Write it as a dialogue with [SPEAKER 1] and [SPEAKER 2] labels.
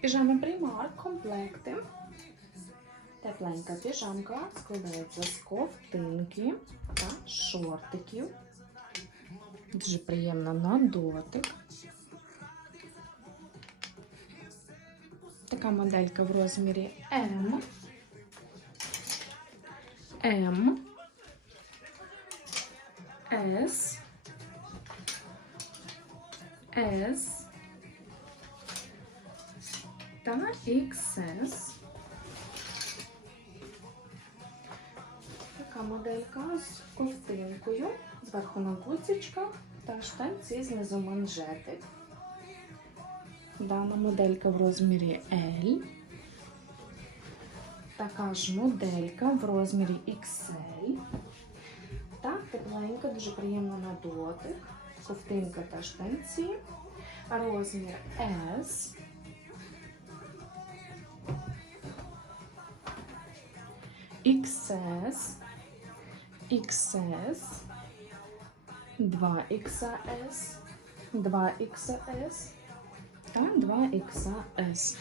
[SPEAKER 1] Піжами Primark комплекти. Тепленька піжамка складається з ковтинки та шортиків. Дуже приємна на дотик. Така моделька в розмірі М. М. С. С. Та XS. Така моделька з ковтинкою, зверху на гудзичках та штанці знизу манжети. Дана моделька в розмірі L. Така ж моделька в розмірі XL. Та тепленька, дуже приємна на дотик. Ковтинка та штанці. Розмір S. XS, XS, 2XS, 2XS та 2XS.